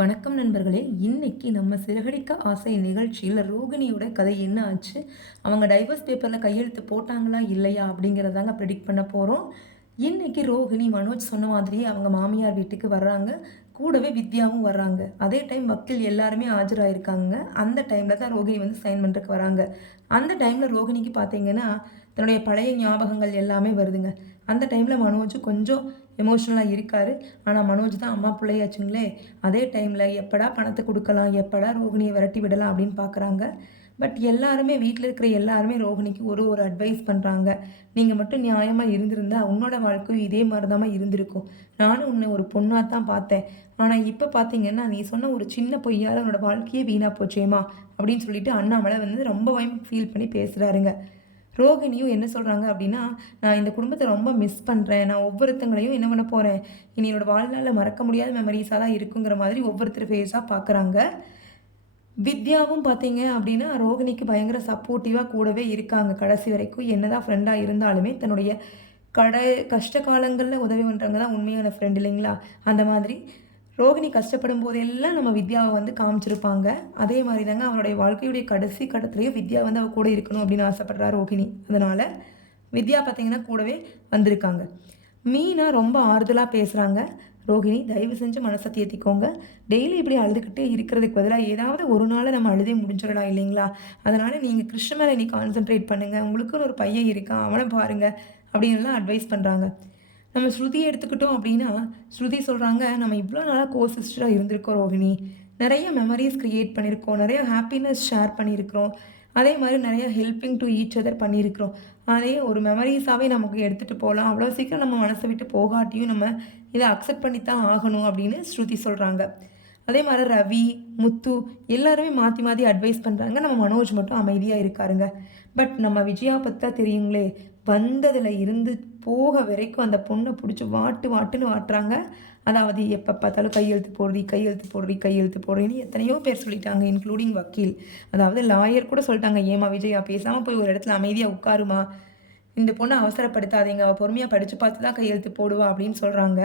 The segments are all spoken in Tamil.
வணக்கம் நண்பர்களே. இன்னைக்கு நம்ம சிறகடிக்க ஆசை நிகழ்ச்சியில் ரோகிணியோட கதை என்ன ஆச்சு, அவங்க டைவர்ஸ் பேப்பரில் கையெழுத்து போட்டாங்களா இல்லையா அப்படிங்கிறதாங்க ப்ரெடிக்ட் பண்ண போகிறோம். இன்னைக்கு ரோகிணி மனோஜ் சொன்ன மாதிரியே அவங்க மாமியார் வீட்டுக்கு வர்றாங்க. கூடவே வித்யாவும் வர்றாங்க. அதே டைம் வக்கீல் எல்லாருமே ஆஜராயிருக்காங்க. அந்த டைமில் தான் ரோகிணி வந்து சைன் பண்ணுறதுக்கு வராங்க. அந்த டைமில் ரோகிணிக்கு பார்த்தீங்கன்னா தன்னுடைய பழைய ஞாபகங்கள் எல்லாமே வருதுங்க. அந்த டைமில் மனோஜ் கொஞ்சம் எமோஷ்னலாக இருக்கார். ஆனால் மனோஜ் தான் அம்மா பிள்ளையாச்சுங்களே. அதே டைமில் எப்படா பணத்தை கொடுக்கலாம், எப்படா ரோகிணியை விரட்டி விடலாம் அப்படின்னு பார்க்குறாங்க. பட் எல்லாருமே வீட்டில் இருக்கிற எல்லாருமே ரோகிணிக்கு ஒரு ஒரு அட்வைஸ் பண்ணுறாங்க. நீங்கள் மட்டும் நியாயமாக இருந்திருந்தா உன்னோட வாழ்க்கையும் இதே மாதிரி தான் இருந்திருக்கும். நானும் உன்னை ஒரு பொண்ணாக தான் பார்த்தேன். ஆனால் இப்போ பார்த்தீங்கன்னா நீ சொன்ன ஒரு சின்ன பொய்யால் உன்னோட வாழ்க்கையே வீணாக போச்சேம்மா அப்படின்னு சொல்லிட்டு அண்ணாமலை வந்து ரொம்ப ஃபீல் பண்ணி பேசுகிறாருங்க. ரோகிணியும் என்ன சொல்கிறாங்க அப்படின்னா, நான் இந்த குடும்பத்தை ரொம்ப மிஸ் பண்ணுறேன். நான் ஒவ்வொருத்தங்களையும் என்ன பண்ண போகிறேன், இனி என்னோட வாழ்நாளில் மறக்க முடியாத மெமரிஸாக தான் இருக்குங்கிற மாதிரி ஒவ்வொருத்தர் ஃபேஸாக பார்க்குறாங்க. வித்யாவும் பார்த்தீங்க அப்படின்னா ரோகிணிக்கு பயங்கர சப்போர்ட்டிவாக கூடவே இருக்காங்க கடைசி வரைக்கும். என்னதான் ஃப்ரெண்டாக இருந்தாலுமே தன்னுடைய கஷ்ட காலங்களில் உதவி பண்ணுறவங்க தான் உண்மையான ஃப்ரெண்ட் இல்லைங்களா? அந்த மாதிரி ரோகிணி கஷ்டப்படும் போதெல்லாம் நம்ம வித்யாவை வந்து காமிச்சிருப்பாங்க. அதே மாதிரி தாங்க அவனுடைய வாழ்க்கையுடைய கடைசி கட்டத்துலேயும் வித்யா வந்து அவள் கூட இருக்கணும் அப்படின்னு ஆசைப்படுறா ரோகிணி. அதனால் வித்யா பார்த்திங்கன்னா கூடவே வந்திருக்காங்க. மீனா ரொம்ப ஆறுதலாக பேசுகிறாங்க. ரோகிணி தயவு செஞ்சு மனசை தேத்திக்கோங்க. டெய்லி இப்படி அழுதுகிட்டே இருக்கிறதுக்கு பதிலாக ஏதாவது ஒரு நாள் நம்ம அழுதே முடிஞ்சிடலாம் இல்லைங்களா? அதனால் நீங்கள் கிருஷ்ண மேலே நீ கான்சென்ட்ரேட் பண்ணுங்கள். உங்களுக்குன்னு ஒரு பையன் இருக்கான், அவனை பாருங்கள் அப்படின்லாம் அட்வைஸ் பண்ணுறாங்க. நம்ம ஸ்ருதியை எடுத்துக்கிட்டோம் அப்படின்னா ஸ்ருதி சொல்கிறாங்க, நம்ம இவ்வளோ நாளாக சிஸ்டராக இருந்திருக்கோம் ரோஹிணி. நிறைய மெமரிஸ் க்ரியேட் பண்ணியிருக்கோம், நிறைய ஹாப்பினஸ் ஷேர் பண்ணியிருக்கிறோம். அதே மாதிரி நிறைய ஹெல்பிங் டு ஈச் அதர் பண்ணியிருக்கிறோம். அதே ஒரு மெமரிஸாகவே நமக்கு எடுத்துகிட்டு போகலாம். அவ்வளோ சீக்கிரம் நம்ம மனசை விட்டு போகாட்டியும் நம்ம இதை அக்செப்ட் பண்ணி தான் ஆகணும் அப்படின்னு ஸ்ருதி சொல்கிறாங்க. அதே மாதிரி ரவி, முத்து எல்லாருமே மாற்றி மாற்றி அட்வைஸ் பண்ணுறாங்க. நம்ம மனோஜ் மட்டும் அமைதியாக இருக்காருங்க. பட் நம்ம விஜயா பற்றி தான் தெரியுங்களே, வந்ததில் இருந்து போக வரைக்கும் அந்த பொண்ணை பிடிச்சி வாட்டுன்னு வாட்டுறாங்க. அதாவது எப்போ பார்த்தாலும் கையெழுத்து போடுறீன்னு எத்தனையோ பேர் சொல்லிட்டாங்க, இன்க்ளூடிங் வக்கீல். அதாவது லாயர் கூட சொல்லிட்டாங்க, ஏமா விஜயா பேசாமல் போய் ஒரு இடத்துல அமைதியாக உட்காருமா, இந்த பொண்ணை அவசரப்படுத்தாதீங்க, அவள் பொறுமையாக படித்து பார்த்து தான் கையெழுத்து போடுவா அப்படின்னு சொல்கிறாங்க.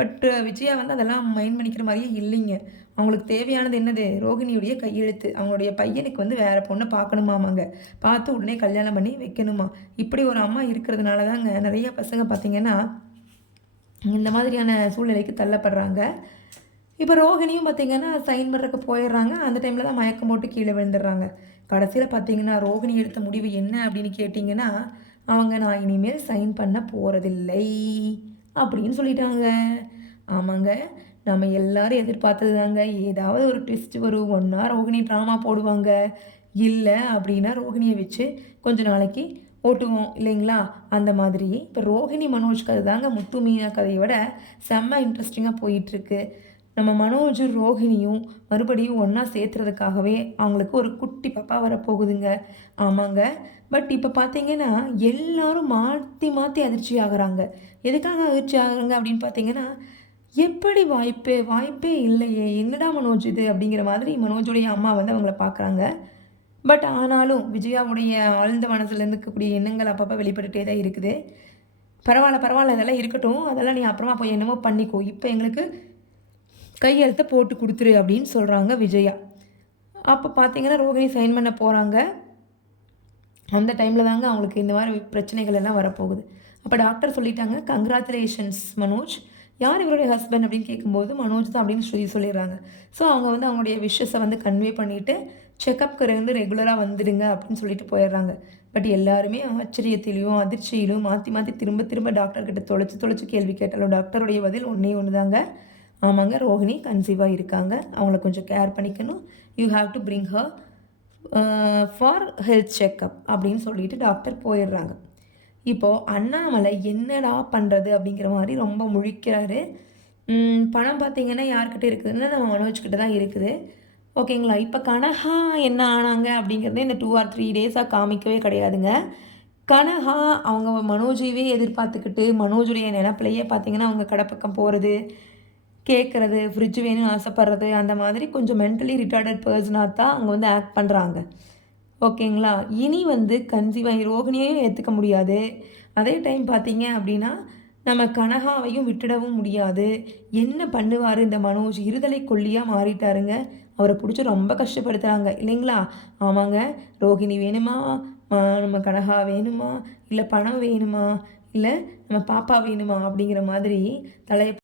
பட் விஜயா வந்து அதெல்லாம் மைண்ட் பண்ணிக்கிற மாதிரியே இல்லைங்க. அவங்களுக்கு தேவையானது என்னது, ரோகிணியுடைய கையெழுத்து. அவங்களுடைய பையனுக்கு வந்து வேறு பொண்ணை பார்க்கணுமாமாங்க, பார்த்து உடனே கல்யாணம் பண்ணி வைக்கணுமா. இப்படி ஒரு அம்மா இருக்கிறதுனால தாங்க நிறைய பசங்க பார்த்திங்கன்னா இந்த மாதிரியான சூழ்நிலைக்கு தள்ளப்படுறாங்க. இப்போ ரோகிணியும் பார்த்திங்கன்னா சைன் பண்ணுறக்கு போயிடுறாங்க. அந்த டைமில் தான் மயக்கம் போட்டு கீழே விழுந்துடுறாங்க. கடைசியில் பார்த்திங்கன்னா ரோகிணி எடுத்த முடிவு என்ன அப்படின்னு கேட்டிங்கன்னா, அவங்க நான் இனிமேல் சைன் பண்ண போகிறதில்லை அப்படின்னு சொல்லிட்டாங்க. ஆமாங்க, நம்ம எல்லாரும் எதிர்பார்த்தது தாங்க. ஏதாவது ஒரு ட்விஸ்ட் வரும், ஒன்றா ரோகிணி ட்ராமா போடுவாங்க, இல்லை அப்படின்னா ரோகிணியை வச்சு கொஞ்ச நாளைக்கு ஓட்டுவோம் இல்லைங்களா? அந்த மாதிரி இப்போ ரோகிணி மனோஜ் கதை தாங்க முத்து மீனா கதையை விட செம்ம இன்ட்ரெஸ்டிங்காக போயிட்டுருக்கு. நம்ம மனோஜும் ரோஹிணியும் மறுபடியும் ஒன்றா சேர்த்துறதுக்காகவே அவங்களுக்கு ஒரு குட்டி பாப்பா வரப்போகுதுங்க. ஆமாங்க. பட் இப்போ பார்த்தீங்கன்னா எல்லாரும் மாற்றி அதிர்ச்சி ஆகுறாங்க. எதுக்காக அதிர்ச்சி ஆகுறாங்க அப்படின்னு பார்த்தீங்கன்னா, எப்படி வாய்ப்பே இல்லையே, என்னடா மனோஜ் இது அப்படிங்கிற மாதிரி மனோஜுடைய அம்மா வந்து அவங்கள பார்க்குறாங்க. பட் ஆனாலும் விஜயாவுடைய ஆழ்ந்த மனசில் இருக்கக்கூடிய எண்ணங்கள் அப்பப்போ வெளிப்பட்டுகிட்டே தான் இருக்குது. பரவாயில்ல இதெல்லாம் இருக்கட்டும், அதெல்லாம் நீ அப்புறமா போய் என்னமோ பண்ணிக்கோ, இப்போ எங்களுக்கு கையெழுத்தை போட்டு கொடுத்துரு அப்படின்னு சொல்கிறாங்க விஜயா. அப்போ பார்த்தீங்கன்னா ரோகிணி சைன் பண்ண போகிறாங்க. அந்த டைமில் தாங்க அவங்களுக்கு இந்த மாதிரி பிரச்சனைகள் எல்லாம் வரப்போகுது. அப்போ டாக்டர் சொல்லிட்டாங்க, கங்க்ராச்சுலேஷன்ஸ் மனோஜ். யார் இவருடைய ஹஸ்பண்ட் அப்படின்னு கேட்கும்போது மனோஜ் தான் அப்படின்னு சொல்லிடுறாங்க. ஸோ அவங்க வந்து அவங்களுடைய விஷஸை வந்து கன்வே பண்ணிவிட்டு செக்கப்க்கு ரெகுலராக வந்துடுங்க அப்படின்னு சொல்லிட்டு போயிடுறாங்க. பட் எல்லாருமே ஆச்சரியத்திலையும் அதிர்ச்சியிலும் மாற்றி திரும்ப டாக்டர்கிட்ட தொலைச்சி கேள்வி கேட்டாலும் டாக்டருடைய பதில் ஒன்று தாங்க, ஆமாங்க ரோஹிணி கன்சீவாக இருக்காங்க, அவங்கள கொஞ்சம் கேர் பண்ணிக்கணும், you have to bring her for health checkup அப்படின்னு சொல்லிட்டு டாக்டர் போயிடுறாங்க. இப்போது அண்ணாமலை என்னடா பண்ணுறது அப்படிங்கிற மாதிரி ரொம்ப முழிக்கிறாரு. பணம் பார்த்திங்கன்னா யார்கிட்ட இருக்குதுன்னா நம்ம மனோஜ்கிட்ட தான் இருக்குது. ஓகேங்களா? இப்போ கனகா என்ன ஆனாங்க அப்படிங்கிறதே இந்த 2 or 3 டேஸாக காமிக்கவே கிடையாதுங்க. கனகா அவங்க மனோஜையே எதிர்பார்த்துக்கிட்டு மனோஜுடைய நினப்பிலையே பார்த்திங்கன்னா அவங்க கடை பக்கம் போகிறது, கேட்குறது, ஃப்ரிட்ஜ் வேணும்னு ஆசைப்படுறது, அந்த மாதிரி கொஞ்சம் மென்டலி ரிட்டார்டட் பர்சனாக தான் அவங்க வந்து ஆக்ட் பண்ணுறாங்க. ஓகேங்களா? இனி வந்து கன்சீவாகி ரோகிணியையும் ஏற்றுக்க முடியாது. அதே டைம் பார்த்தீங்க அப்படின்னா நம்ம கனகாவையும் விட்டுடவும் முடியாது. என்ன பண்ணுவாரு இந்த மனோஜ்? இருதலை கொல்லியா மாறிட்டாருங்க. அவர புடிச்சு ரொம்ப கஷ்டப்படுத்துறாங்க இல்லைங்களா? ஆமாங்க. ரோகிணி வேணுமா? நம்ம கனகா வேணுமா? இல்ல பணம் வேணுமா? இல்ல நம்ம பாப்பா வேணுமா? அப்படிங்கிற மாதிரி தலைய